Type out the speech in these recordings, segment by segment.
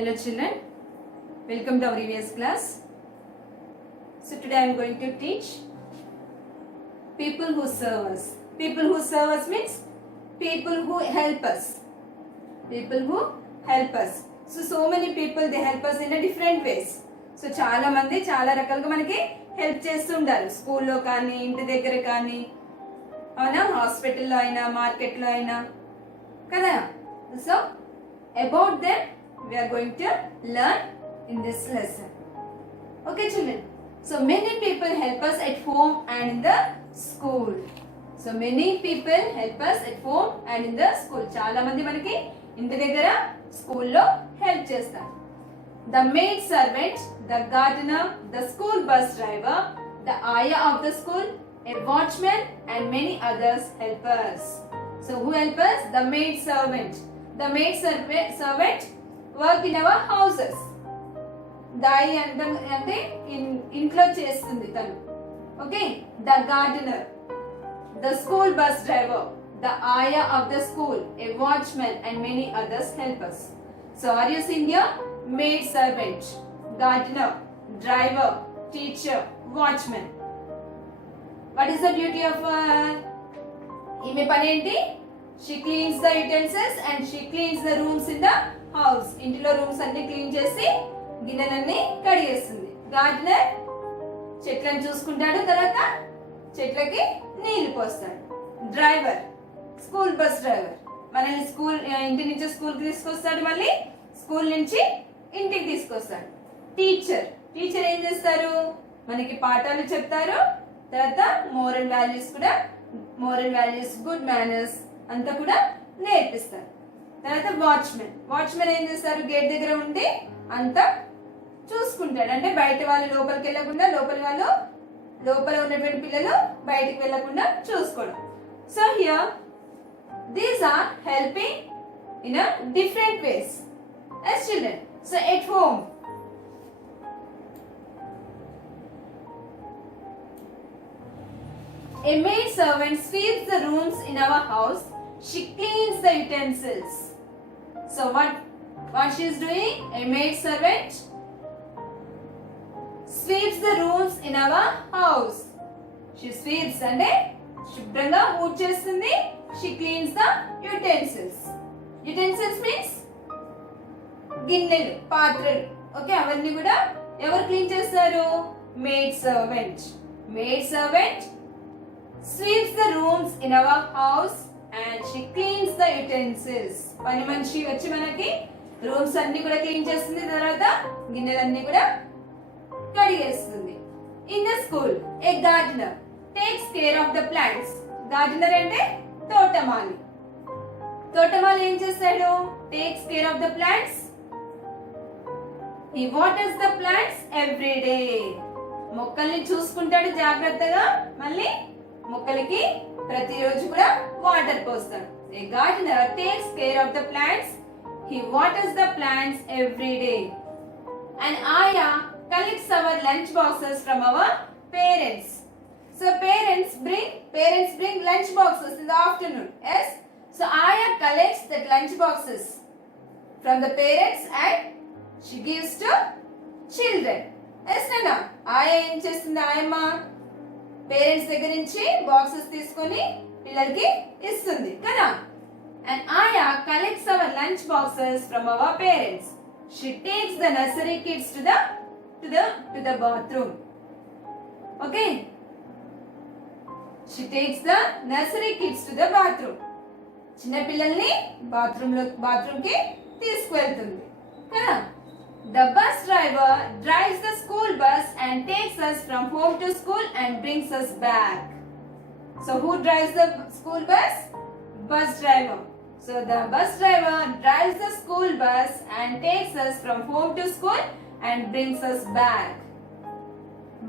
Hello children, welcome to our EVS class. So today I am going to teach people who serve us. People who serve us means people who help us. People who help us. So many people they help us in a different ways. So చాలా మంది చాలా రకాలుగా మనకి హెల్ప్ చేస్తుంటారు. స్కూల్లో కానీ ఇంటి దగ్గర కానీ అవునా హాస్పిటల్లో అయినా మార్కెట్లో అయినా కదా. So about them we are going to learn in this lesson. Okay children, so many people help us at home and in the school. So many people help us at home and in the school. చాలా మంది మనకి ఇంటి దగ్గర స్కూల్లో హెల్ప్ చేస్తారు. The maid servant, the gardener, the school bus driver, the ayah of the school, a watchman and many others help us. So who help us? The maid servant. The maid servant work in our houses. దాయి అంటే ఇంట్లో చేస్తుంది తను. Okay, the gardener, the school bus driver, the ayah of the school, a watchman and many others help us. So are you seeing here? Maid servant, gardener, driver, teacher, watchman. What is the duty of ఈమె పని ఏంటి? She cleans the utensils and she cleans the rooms in the house. ఇంటిలో రూమ్స్ అన్ని క్లీన్ చేసి గిన్నెలన్నీ కడిగేస్తుంది. గార్డెనర్ చెట్లను చూసుకుంటాడు, తర్వాత చెట్లకి నీళ్లు పోస్తాడు. డ్రైవర్, స్కూల్ బస్ డ్రైవర్, మనల్ని ఇంటి నుంచి స్కూల్కి తీసుకొస్తాడు, మళ్ళీ స్కూల్ నుంచి ఇంటికి తీసుకొస్తాడు. టీచర్ ఏం చేస్తారు? మనకి పాఠాలు చెప్తారు, తర్వాత మోరల్ వాల్యూస్ గుడ్ మేనర్స్ అంతా కూడా నేర్పిస్తారు. తర్వాత వాచ్మెన్ ఏం చేస్తారు? గేట్ దగ్గర ఉండి అంతా చూసుకుంటాడు, అంటే బయట వాళ్ళు లోపలికి వెళ్ళకుండా లోపల ఉన్నటువంటి పిల్లలు బయటికి వెళ్ళకుండా చూసుకోవడం. So here these are helping in a different ways as children. So at home, a maid servant sweeps the rooms in our house. She cleans the utensils. So what she is doing? A maid servant sweeps the rooms in our house. She sweeps అంటే శుభ్రంగా ఊడ్చేస్తుంది. She cleans the utensils. Utensils means గిన్నెలు, పాత్రలు. ఓకే, అవన్నీ కూడా ఎవరు క్లీన్ చేస్తారు? Made servant sweeps the rooms in our house and she cleans the utensils. పని మనిషి వచ్చి మనకి రూమ్స్ అన్ని కూడా క్లీన్ చేస్తుంది, తర్వాత గిన్నెలన్నీ కూడా కడిగేస్తుంది. In the school a gardener takes care of the plants. Gardener అంటే తోటమాలి ఏం చేస్తాడు? Takes care of the plants. He waters the plants every day. మొక్కల్ని చూసుకుంటాడు జాగ్రత్తగా, మళ్ళీ మొక్కలకి ప్రతిరోజు కూడా వాటర్ పోస్తాడు. A gardener takes care of the plants. He waters the plants every day. And Aya collects our lunch boxes from our parents. So parents bring lunch boxes in the afternoon. Yes. So Aya collects the lunch boxes from the parents and she gives to children. Yes nana, ఆయా ఏం చేస్తుంది? ఆయమ్మ పేరెంట్స్ దగ్గర నుంచి బాక్సెస్ తీసుకొని పిల్లలకి ఇస్తుంది కదా. అండ్ ఆయా collects our lunch boxes from our parents. She takes the nursery kids to the bathroom. Okay, she takes the nursery kids to the bathroom. చిన్న పిల్లల్ని బాత్రూమ్ కి తీసుకువెళ్తుంది కదా. The bus driver drives the school bus and takes us from home to school and brings us back. So who drives the school bus? Bus driver. So the bus driver drives the school bus and takes us from home to school and brings us back.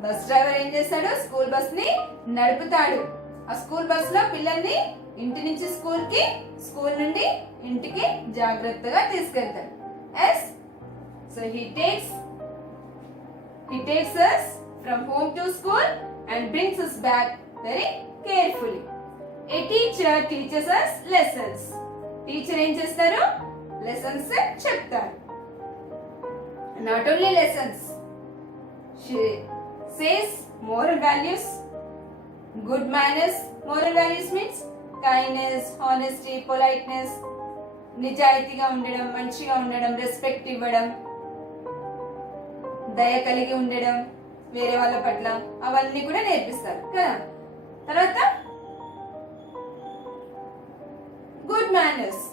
Bus driver ఏం చేస్తాడు? School bus ని నడుపుతాడు. ఆ school bus లో పిల్లల్ని ఇంటి నుంచి స్కూల్ నుండి ఇంటికి జాగ్రత్తగా తీసుకెళ్తాడు. Yes. So he takes us from home to school and brings us back very carefully. A teacher teaches us lessons. Teacher ఏం చేస్తారు? Lessons చెప్తారు. Not only lessons. She says moral values, good manners. Moral values means kindness, honesty, politeness, నిజాయితీగా ఉండడం, మంచిగా ఉండడం, రెస్పెక్ట్ ఇవ్వడం, దయ కలిగి ఉండడం వేరే వాళ్ళ పట్ల, అవన్నీ కూడా నేర్పిస్తారు కదా. తర్వాత good manners,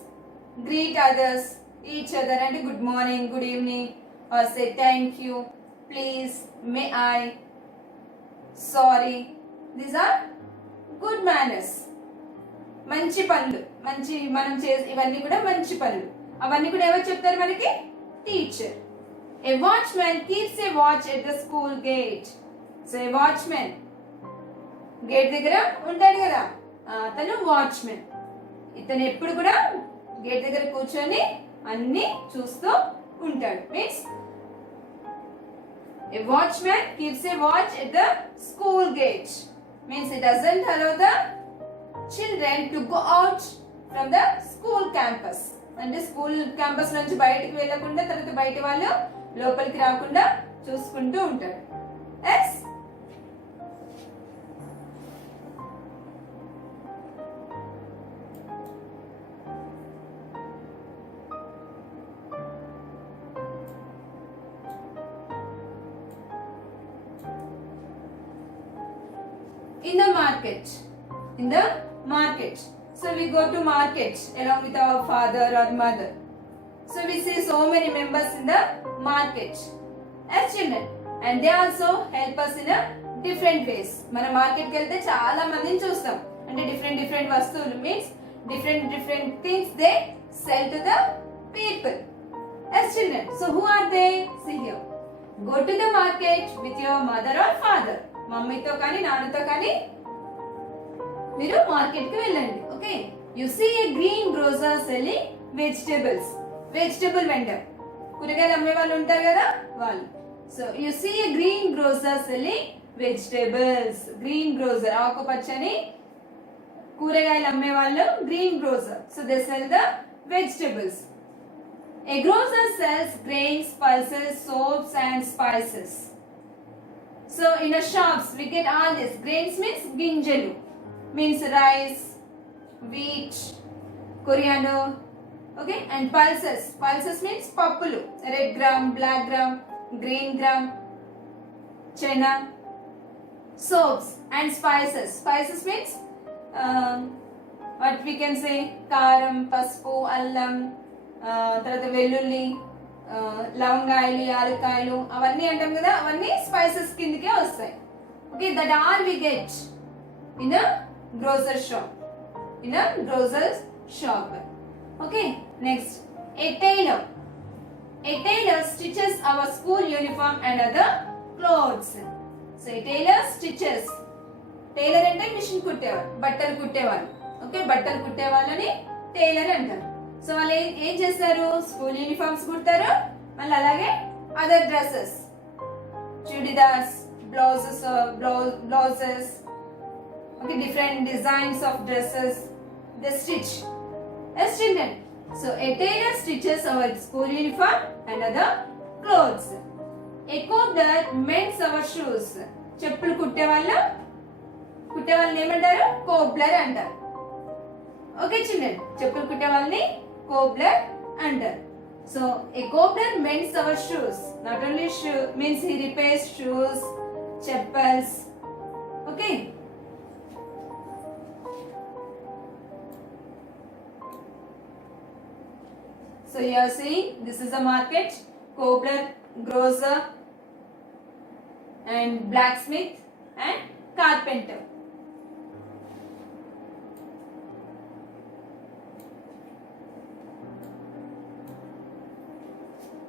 greet others, each other అంటే good morning, good evening, or say thank you, please, may I, sorry. These are good manners. మంచి పనులు, మంచి మనం చేసే ఇవన్నీ కూడా మంచి పనులు. అవన్నీ కూడా ఎవరు చెప్తారు మనకి? Teacher. A watchman keeps a watch at the school gate. So a watchman gate దగ్గర ఉంటాడు కదా, అతను వాచ్మెన్. ఇతను ఎప్పుడు కూడా గేట్ దగ్గర కూర్చొని అన్ని చూస్తూ ఉంటాడు. Means a watchman keeps a watch at the school gate. Means he doesn't allow the children to go out from the school campus. అంటే స్కూల్ క్యాంపస్ నుంచి బయటికి వెళ్ళకుండా, తర్వాత బయట వాళ్ళు లోపలికి రాకుండా చూసుకుంటూ ఉంటాడు. Yes. In the market. In the market. So we go to market along with our father or mother. So we see so many members in the market as children, and they also help us in a different ways. Mana market ki velte chaala mandini chustam, ante different vastuulu means different things they sell to the people as children. So who are they? See here. Go to the market with your mother or father. మమ్మీతో కానీ నాన్నతో కానీ మీరు market కి వెళ్ళండి. Okay. You see a green grocer selling vegetables. Vegetable vendor, కూరగాయలు అమ్మే వాళ్ళు ఉంటారు కదా వాళ్ళు. So you see a green grocer selling vegetables. Green grocer, ఆకుపచ్చని కూరగాయలు అమ్మే వాళ్ళు green grocer. So they sell the vegetables. A grocer sells grains, pulses, soaps and spices. So in the shops we get all this. Grains means ginjalu, means rice, wheat, coriander, okay, and pulses. Pulses means pappulu, red gram, black gram, green gram, chena. Soaps and spices. Spices means what we can say, karam, paspu, allam, తర్వాత వెల్లుల్లి, లవంగాయలు, యాలక్కాయలు, అవన్నీ అంటాం కదా, అవన్నీ spices కిందకే వస్తాయి. Okay, that all we get in a grocer shop. In a grocer shop. Okay, next a tailor. A tailor stitches our school uniform and other clothes. So a tailor stitches. Tailor అంటే machine కుట్టేవాళ్ళు, బట్టలు కుట్టేవాళ్ళు. ఓకే, బట్టలు కుట్టేవాళ్ళని టైలర్ అంటారు. సో వాళ్ళు ఏం చేస్తారు? స్కూల్ యూనిఫామ్స్ కుడతారు, మళ్ళీ అలాగే other dresses, chudidars, blouses, okay, different designs of dresses they stitch as children. So a tailor stitches our school uniform and other clothes. A cobbler mends our shoes. చెప్పులు కుట్టేవాళ్ళు ఏమంటారు? కోబ్లర్ అంటారు. ఓకే చిల్డ్రన్, చెప్పులు కుట్టే వాళ్ళని కోబ్లర్ అంటారు. సో ఏ cobbler mends our shoes. Not only shoe means he repairs shoes, cheppals. Okay. So you are seeing this is a market, cobbler, grocer and blacksmith and carpenter.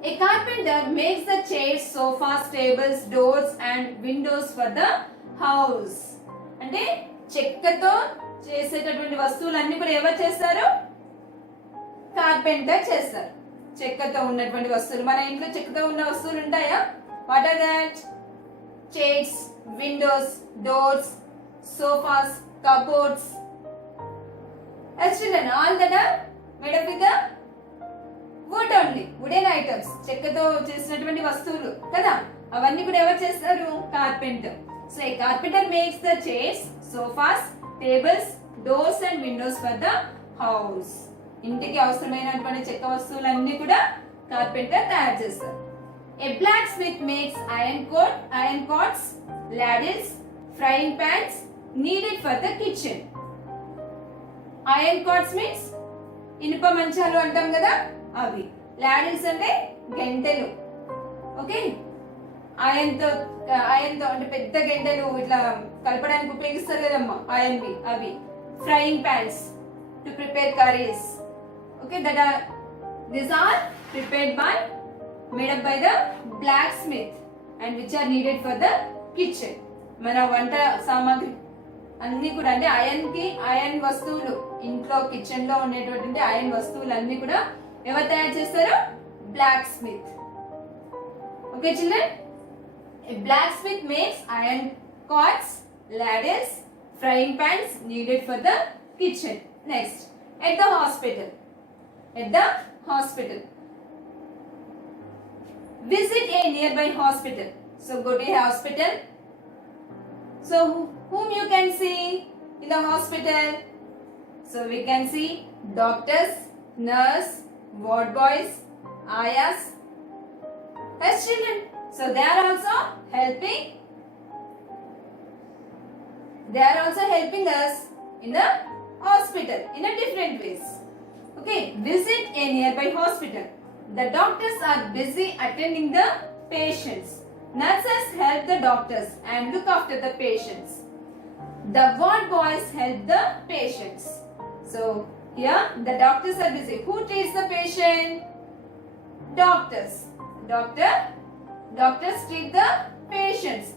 A carpenter makes the chairs, sofas, tables, doors and windows for the house. అంటే చెక్కతో చేసేటటువంటి వస్తువులన్నీ కూడా ఎవరు చేస్తారు? కార్పెంటర్ చేస్తారు. చెక్కతో ఉన్నటువంటి వస్తువులు, మన ఇంట్లో చెక్కతో ఉన్న వస్తువులు ఉంటాయా? What are that? Chairs, windows, doors, sofas, cupboards. As children, all that are made up with the wood only, wooden items, చెక్కతో చేసినటువంటి వస్తువులు కదా, అవన్నీ కూడా ఎవరు చేస్తారు? Carpenter. So a carpenter makes the chairs, sofas, tables, doors and windows for the house. ఇంటికి అవసరమైనటువంటి చెక్క వస్తువులన్నీ కూడా కార్పెంటర్ తయారు చేస్తారు. A blacksmith makes iron pots, ladles, frying pans needed for the kitchen. Iron pots means ఇనుప మంచాలు అంటాం కదా అవి. లాడిల్స్ అంటే గంటెలు. ఓకే, ఐరన్ తో అంటే పెద్ద గంటెలు ఇట్లా కలపడానికి ఉపయోగిస్తారు కదమ్మా ఐరన్వి, అవి. Frying pans to prepare curries. Okay, these are prepared by made up by the blacksmith and which are needed for the kitchen. మన వంట సామాగ్రి అన్ని కూడా అంటే ఐరన్ వస్తువులు, ఇంట్లో కిచెన్ లో ఉండేటువంటి ఐరన్ వస్తువులు అన్ని కూడా ఎవరు తయారు చేస్తారు? Blacksmith. Okay children, a blacksmith makes iron pots, ladles, frying pans needed for the kitchen. Next, at the hospital. Visit a nearby hospital. So go to a hospital. So whom you can see in the hospital? So we can see doctors, nurse, ward boys, ayas. As children, so they are also helping us in the hospital in a different ways. Okay, visit a nearby hospital. The doctors are busy attending the patients. Nurses help the doctors and look after the patients. The ward boys help the patients. So here the doctors are busy. Who treats the patient? Doctors. Doctors treat the patients.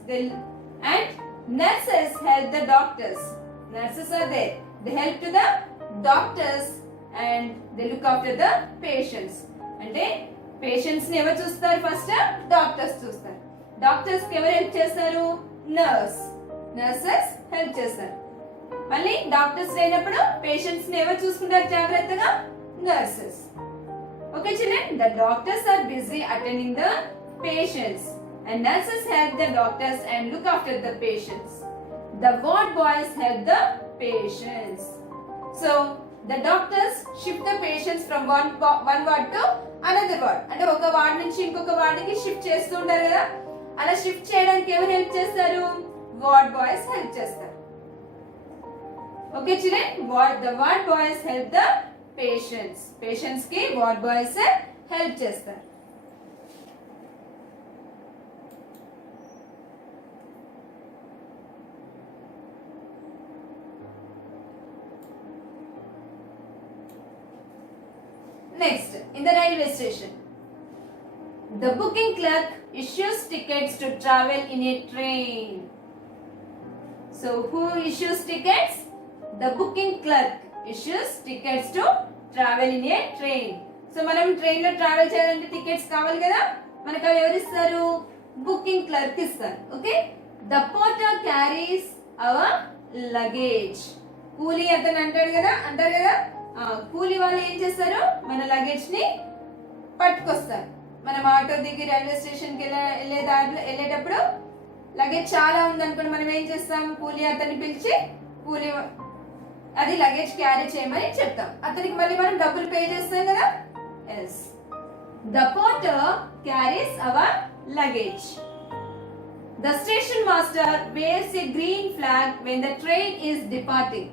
And nurses help the doctors. Nurses are there. They help to the doctors and they look after the patients. అంటే పేషెంట్స్ ని ఎవరు చూస్తారు? First doctors చూస్తారు. డాక్టర్స్ కి ఎవరు హెల్ప్ చేస్తారు? Nurses help చేస్తారు. మళ్ళీ డాక్టర్స్ లేనప్పుడు పేషెంట్స్ ని ఎవరు చూసుకుంటారు జాగ్రత్తగా? Nurses. Okay children, the doctors are busy attending the patients and nurses help the doctors and look after the patients. The ward boys help the patients. So the doctors shift the patients from one ward to another ward. అంటే ఒక వార్డ్ నుంచి ఇంకొక వార్డ్ కి షిఫ్ట్ చేస్తూ ఉంటారు కదా, అలా షిఫ్ట్ చేయడానికి ఎవరు హెల్ప్ చేస్తారు? వార్డ్ బాయ్స్ హెల్ప్ చేస్తారు. Okay children, the ward boys help the patients కి వార్డ్ బాయ్స్ హెల్ప్ చేస్తారు. Next, in the railway station, the booking clerk issues tickets to travel in a train. So who issues tickets? The booking clerk issues tickets to travel in a train. So మనం ట్రైన్ లో ట్రావెల్ చేయాలంటే టికెట్స్ కావాలి కదా, మనకు అవి ఎవరు ఇస్తారు? బుకింగ్ క్లర్క్ ఇస్తారు. Okay, the porter carries our luggage. కూలీ అతను అంటారు కదా. కూలీ వాళ్ళు ఏం చేస్తారు? మన లగేజ్ ని పట్టుకొస్తారు. మనం ఆటో దిగి రైల్వే స్టేషన్ కి వెళ్ళేటప్పుడు లగేజ్ చాలా ఉంది అనుకోండి, మనం ఏం చేస్తాం? కూలీ అతన్ని పిలిచి అది లగేజ్ క్యారీ చేయమని చెప్తాం. అతనికి మళ్ళీ మనం డబ్బులు పే చేస్తాం కదా. Yes, the porter carries our luggage. The station master waves a green flag when the train is departing.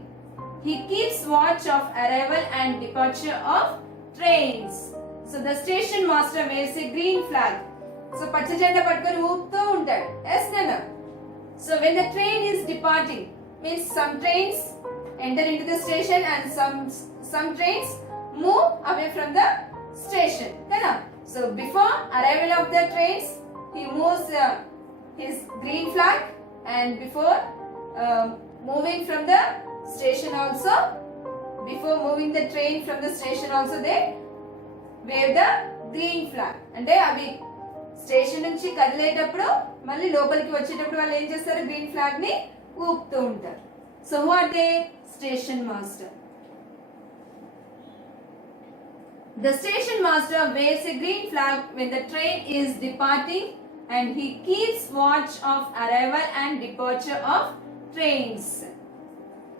He keeps watch of arrival and departure of trains. So the station master wears a green flag. So పచ్చ జెండా పట్టుకొని ఊపుతూ ఉంటాడు. Yes nana. So when the train is departing, means some trains enter into the station and some trains move away from the station. Kada. So before arrival of the trains, he moves his green flag, and before moving from the station also, before moving the train from the station also, they wave the green flag. అంటే అవి స్టేషన్ నుంచి కదిలేటప్పుడు మళ్ళీ లోపలికి వచ్చేటప్పుడు వాళ్ళు ఏం చేస్తారు? గ్రీన్ ఫ్లాగ్ ని ఊపుతూ ఉంటారు. So who are they? Station master. The station master waves a green flag when the train is departing and he keeps watch of arrival and departure of trains.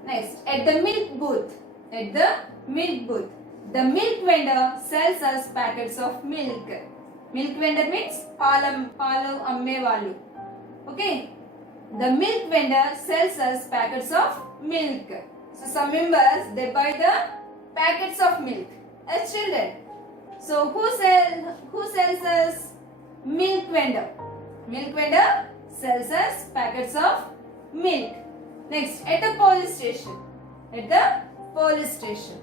Next, at the milk booth. At the milk booth. The milk vendor sells us packets of milk. Milk vendor means palu amme vallu. Okay. The milk vendor sells us packets of milk. So some members, they buy the packets of milk as children. So who sells us? Milk vendor. Milk vendor sells us packets of milk. Next, at the police station. At the police station.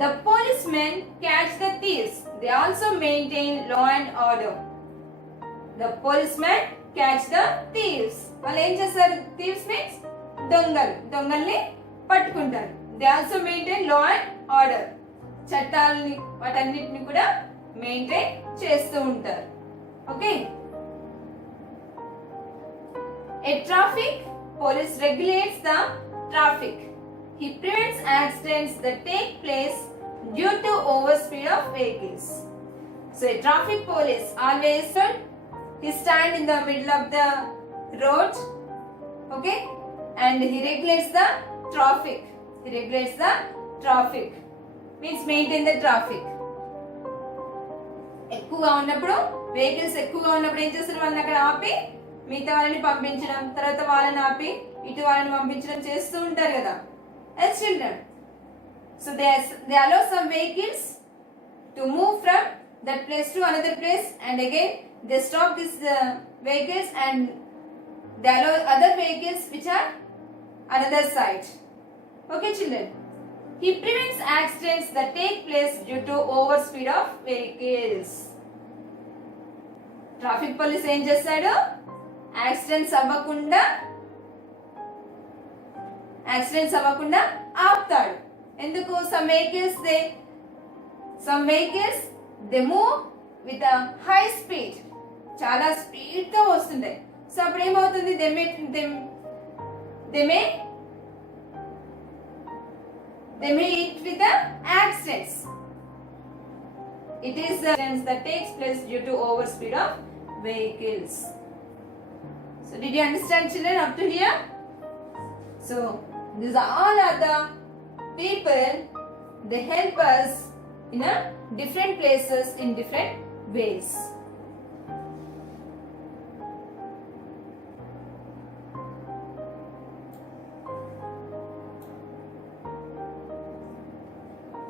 The policemen catch the thieves. They also maintain law and order. The policemen catch the thieves. వాళ్ళు ఏం చేస్తారు? Thieves means దొంగల్ని పట్టుకుంటారు. They also maintain law and order. చట్టాలని వాటన్నిటిని కూడా మెయింటైన్ చేస్తూ ఉంటారు. Okay. A traffic police regulates the traffic. He prevents accidents that take place due to overspeed of vehicles. So a traffic police always he stand in the middle of the road, okay, and he regulates the traffic. He regulates the traffic. Means maintain the traffic. ఎక్కువగా ఉన్నప్పుడు వెహికల్స్ ఎక్కువగా ఉన్నప్పుడు ఏం చేస్తారు? వాళ్ళని అక్కడ ఆపి మిగతా వాళ్ళని పంపించడం, తర్వాత వాళ్ళని ఆపి ఇటు వాళ్ళని పంపించడం చేస్తూ ఉంటారు కదా as children. So they allow some vehicles to move from that place to another place, and again they stop these vehicles and they allow other vehicles which are another side. Okay children. He prevents accidents that take place due to overspeed of vehicles. Traffic police ఏం చేస్తాడు? యాక్సిడెంట్స్ అవ్వకుండా ఆపుతాడు. ఎందుకు? some vehicles they move with a high speed. చాలా స్పీడ్ తో వస్తుంటాయి. సో అప్పుడు ఏమవుతుంది? they may hit with the accidents. It is the accidents that takes place due to overspeed of vehicles. So did you understand children up to here? So these all are the people, they help us in a different places in different ways.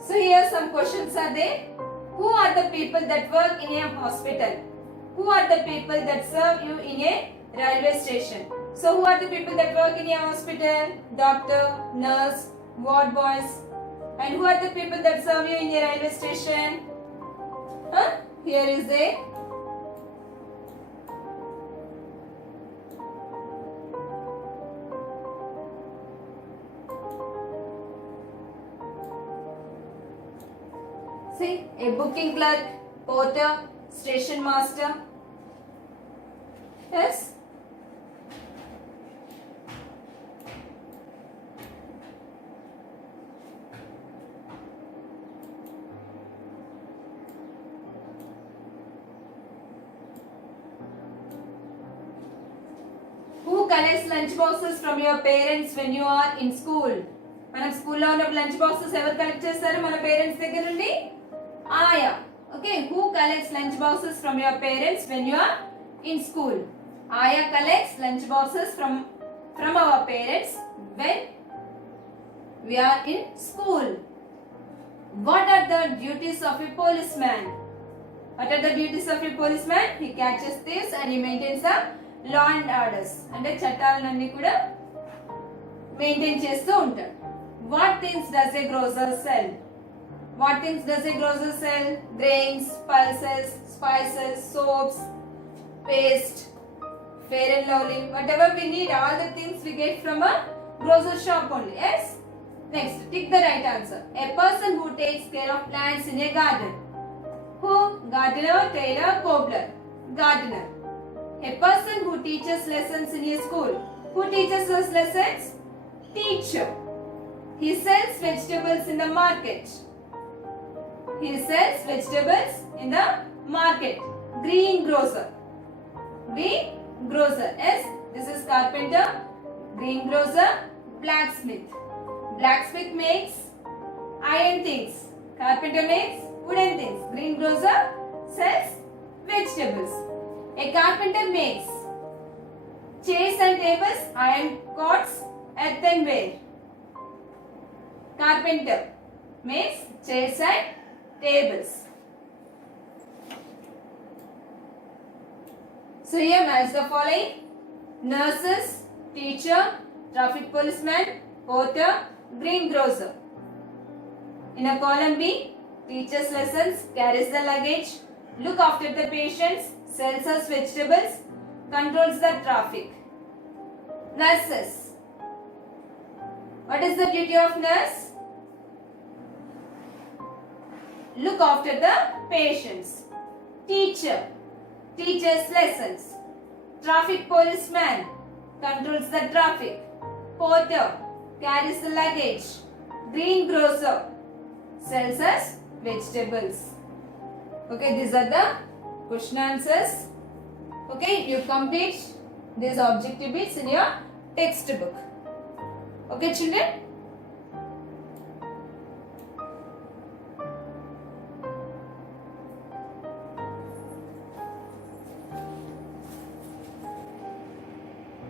So here some questions are there. Who are the people that work in a hospital? Who are the people that serve you in a railway station? So who are the people that work in a hospital? Doctor, nurse, ward boys. And who are the people that serve you in a railway station? Here is a see a booking clerk, porter, station master. Yes. Who collects lunch boxes from your parents when you are in school? మనం స్కూల్లో ఉన్నప్పుడు lunch boxes ఎవరు కలెక్ట్ చేస్తారు? మన పేరెంట్స్ దగ్గర నుండి ఆయా. Okay, who collects lunch boxes from your parents when you are in school? Aya collects lunch boxes from our parents when we are in school. What are the duties of a policeman? What are the duties of a policeman? He catches thieves and he maintains the law and orders. అంటే చట్టాలన్నీ కూడా మెయింటైన్ చేస్తూ ఉంటాడు. What things does a grocer sell? What things does a grocer sell? Grains, pulses, spices, soaps, paste, fair and lovely. Whatever we need, all the things we get from a grocer shop only. Yes? Next, tick the right answer. A person who takes care of plants in a garden. Who? Gardener, tailor, cobbler. Gardener. A person who teaches lessons in a school. Who teaches us lessons? Teacher. He sells vegetables in the market. He sells vegetables in the market. Greengrocer. Greengrocer. Yes, this is carpenter. Greengrocer. Blacksmith. Blacksmith makes iron things. Carpenter makes wooden things. Greengrocer sells vegetables. A carpenter makes chairs and tables, iron cots, earthenware. Carpenter makes chairs and tables. So here match the following: nurses, teacher, traffic policeman, porter, greengrocer. In a column B, teaches lessons, carries the luggage, look after the patients, sells us vegetables, controls the traffic. Nurses. What is the duty of nurse? Look after the patients. Teacher. Teaches lessons. Traffic policeman. Controls the traffic. Porter. Carries the luggage. Greengrocer. Sells us vegetables. Okay, these are the question answers. Okay, you complete these objective bits in your textbook. Okay, children.